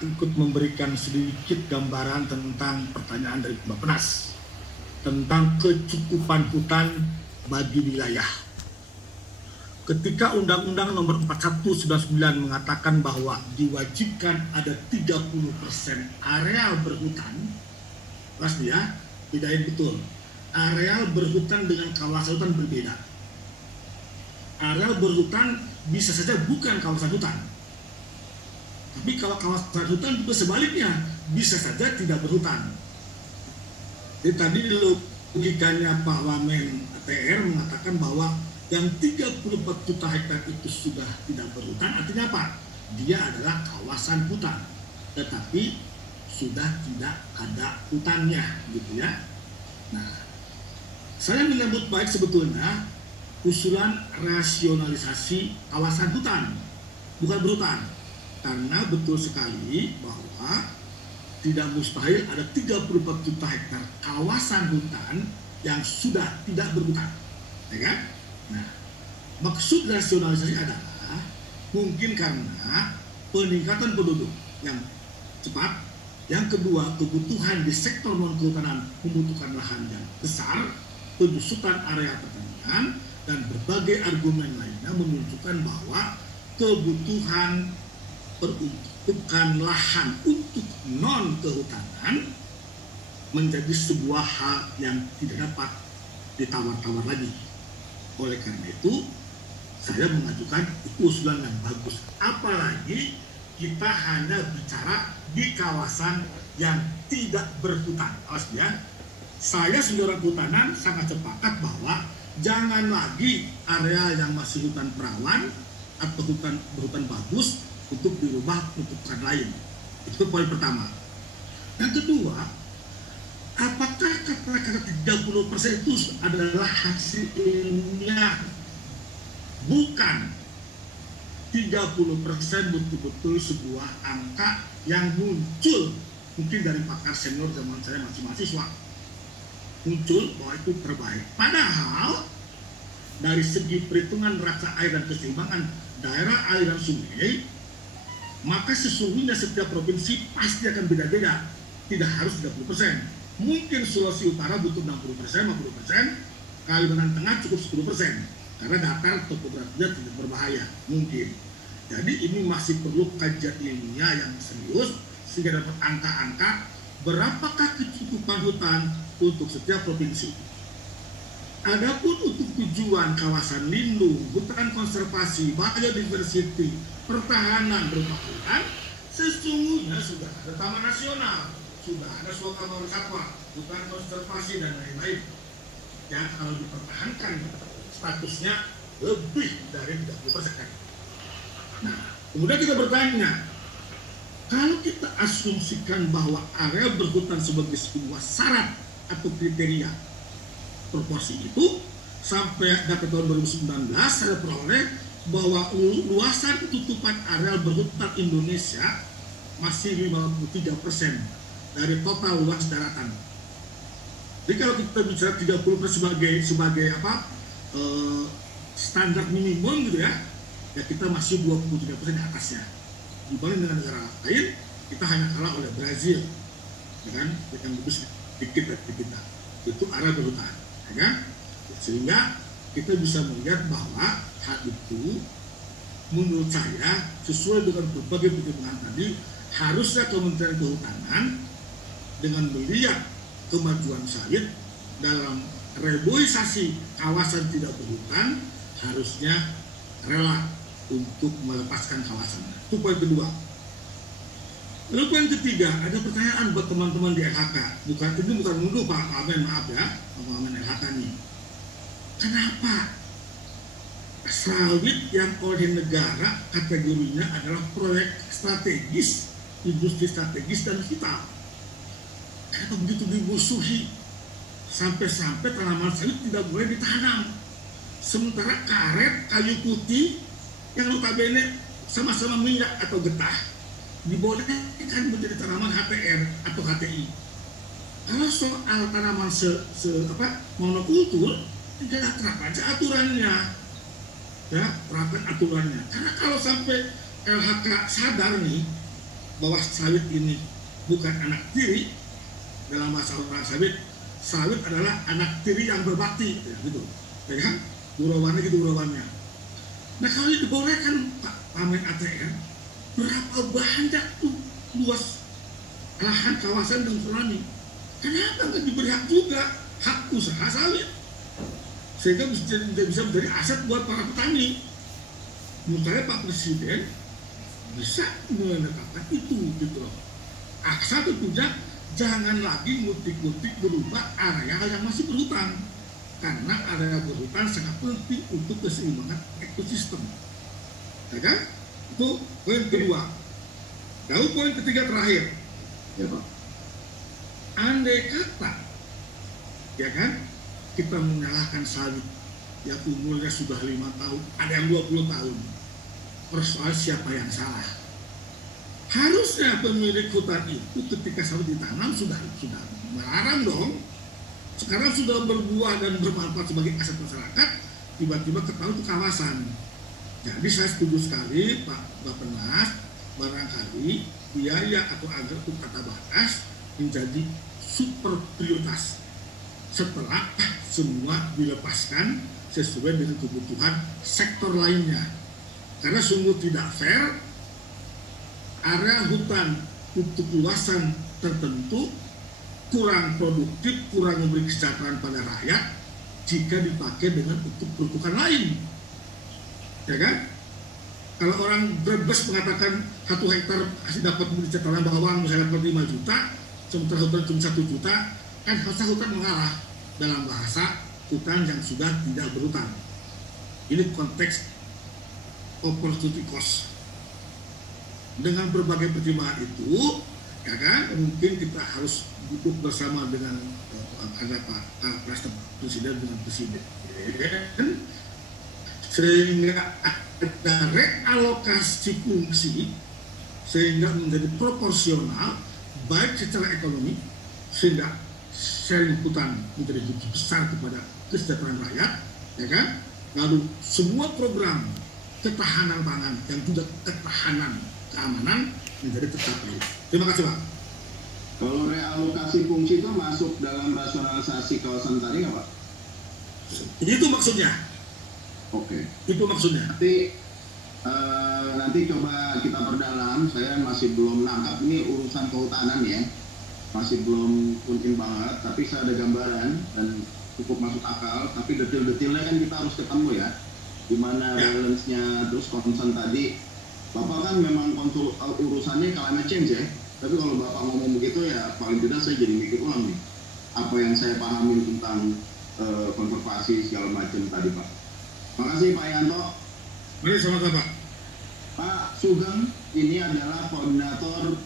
ikut memberikan sedikit gambaran tentang pertanyaan dari Bappenas tentang kecukupan hutan bagi wilayah. Ketika Undang-Undang Nomor 41/99 mengatakan bahwa diwajibkan ada 30% areal berhutan, pasti ya, bedain betul. Areal berhutan dengan kawasan hutan berbeda. Areal berhutan bisa saja bukan kawasan hutan. Tapi kalau kawasan hutan juga sebaliknya, bisa saja tidak berhutan. Jadi tadi logikanya Pak Wamen ATR mengatakan bahwa yang 34 juta hektar itu sudah tidak berhutan, artinya apa? Dia adalah kawasan hutan, tetapi sudah tidak ada hutannya, gitu ya. Nah, saya menyambut baik sebetulnya usulan rasionalisasi kawasan hutan, bukan berhutan. Karena betul sekali bahwa tidak mustahil ada 34 juta hektar kawasan hutan yang sudah tidak berhutan, ya kan? Nah, maksud rasionalisasi adalah mungkin karena peningkatan penduduk yang cepat, yang kedua kebutuhan di sektor non kehutanan membutuhkan lahan yang besar, penyusutan area pertanian, dan berbagai argumen lainnya menunjukkan bahwa kebutuhan peruntukan lahan untuk non kehutanan menjadi sebuah hal yang tidak dapat ditawar-tawar lagi. Oleh karena itu, saya mengajukan usulan yang bagus. Apalagi kita hanya bicara di kawasan yang tidak berhutan. Awas ya, saya sebagai orang kehutanan sangat sepakat bahwa jangan lagi area yang masih hutan perawan atau hutan berhutan bagus untuk dirubah untuk hutan lain. Itu poin pertama. Yang kedua, apakah kata-kata 30% itu adalah hasilnya? Bukan. 30% betul-betul sebuah angka yang muncul mungkin dari pakar senior zaman saya masih mahasiswa. Muncul bahwa itu terbaik. Padahal dari segi perhitungan neraca air dan keseimbangan daerah aliran sungai, maka sesungguhnya setiap provinsi pasti akan beda-beda, tidak harus 30%. Mungkin Sulawesi Utara butuh 60%, 50%, Kalimantan Tengah cukup 10%, karena datar topografinya tidak berbahaya, mungkin. Jadi ini masih perlu kajian ilmiah yang serius, sehingga dapat angka-angka berapakah kecukupan hutan untuk setiap provinsi. Adapun untuk tujuan kawasan lindung, hutan konservasi, biodiversity, pertahanan berupa hutan, sesungguhnya sudah ada taman nasional, sudah ada suaka marga satwa, hutan konservasi dan lain-lain. Yang kalau dipertahankan statusnya lebih dari 30%. Nah, kemudian kita bertanya, kalau kita asumsikan bahwa area berhutan sebagai sebuah syarat atau kriteria proporsi itu, sampai data tahun 2019 saya peroleh bahwa luasan tutupan areal berhutan Indonesia masih 53% dari total luas daratan. Jadi kalau kita bicara 30% sebagai standar minimum gitu ya, ya kita masih 23% di atasnya. Dibanding dengan negara lain, kita hanya kalah oleh Brazil, ya kan, yang lebih sedikit dari kita. Itu area berhutan. Ya, sehingga kita bisa melihat bahwa hal itu menurut saya sesuai dengan berbagai pertimbangan tadi, harusnya Kementerian Kehutanan dengan melihat kemajuan sawit dalam reboisasi kawasan tidak berhutan harusnya rela untuk melepaskan kawasannya. Itu poin kedua. Lalu poin ketiga, ada pertanyaan buat teman-teman di LHK. Ini bukan menuduh Pak Wamen, maaf ya, Pak Wamen LHK nih. Kenapa sawit yang oleh negara kategorinya adalah proyek strategis, industri strategis dan vital? Kenapa begitu dimusuhi? Sampai-sampai tanaman sawit tidak boleh ditanam. Sementara karet, kayu putih, yang notabene sama-sama minyak atau getah, dibolehkan menjadi tanaman HTR atau HTI. Kalau soal tanaman monokultur, tidak terapkan aja aturannya, ya terapkan aturannya. Karena kalau sampai LHK sadar nih bahwa sawit ini bukan anak tiri. Dalam bahasa orang sawit adalah anak tiri yang berbakti, ya, gitu, ya kan? Gurawannya gitu gurawannya. Nah kalau dibolehkan Pak Pamen ATR, berapa banyak tuh luas lahan kawasan dan tsunami? Kenapa nggak diberi hak juga hak usaha sawit? Sehingga bisa menjadi aset buat para petani. Menurut saya Pak Presiden bisa menetapkan itu, gitu loh. Asal tentunya jangan lagi ngutik-ngutik berubah area yang masih berhutan, karena area berhutan sangat penting untuk keseimbangan ekosistem, ya kan? Itu poin kedua. Lalu poin ketiga terakhir, ya Pak. Andai kata, ya kan, kita menyalahkan sawit yang umurnya sudah 5 tahun, ada yang 20 tahun. Persoalan siapa yang salah? Harusnya pemilik hutan itu ketika sawit ditanam sudah melarang dong. Sekarang sudah berbuah dan bermanfaat sebagai aset masyarakat, tiba-tiba ketahui itu kawasan. Jadi saya setuju sekali Pak Bappenas, barangkali biaya atau anggaran untuk tata batas menjadi super prioritas setelah semua dilepaskan sesuai dengan kebutuhan sektor lainnya. Karena sungguh tidak fair area hutan untuk luasan tertentu kurang produktif, kurang memberi kesejahteraan pada rakyat jika dipakai dengan untuk peruntukan lain, ya kan? Kalau orang Brebes mengatakan 1 hektar masih dapat memberi cetaran bawang misalnya 5 juta, sementara hutan cuma 1 juta, kan harusnya hutan mengalah dalam bahasa hutan yang sudah tidak berhutan. Ini konteks opportunity cost. Dengan berbagai pertimbangan itu, ya kan, mungkin kita harus duduk bersama dengan ada Pak Presiden dengan Presiden, sehingga ada realokasi fungsi sehingga menjadi proporsional baik secara ekonomi, sehingga sharing hutan menjadi lebih besar kepada kesejahteraan rakyat, ya kan? Lalu semua program ketahanan pangan dan juga ketahanan keamanan menjadi tercapai. Terima kasih Pak. Kalau realokasi fungsi itu masuk dalam rasionalisasi kawasan tadi nggak Pak? Itu maksudnya. Oke. Itu maksudnya. Nanti coba kita perdalam. Saya masih belum nangkap ini urusan kehutanan ya. Masih belum penting banget. Tapi saya ada gambaran dan cukup masuk akal. Tapi detail-detailnya kan kita harus ketemu ya. Gimana balance-nya, terus concern tadi. Bapak kan memang urusannya climate change ya. Tapi kalau Bapak ngomong begitu ya paling tidak saya jadi mikir ulang nih. Apa yang saya pahami tentang konservasi segala macam tadi Pak. Makasih Pak Yanto. Mari sama-sama Pak. Pak Sugeng ini adalah koordinator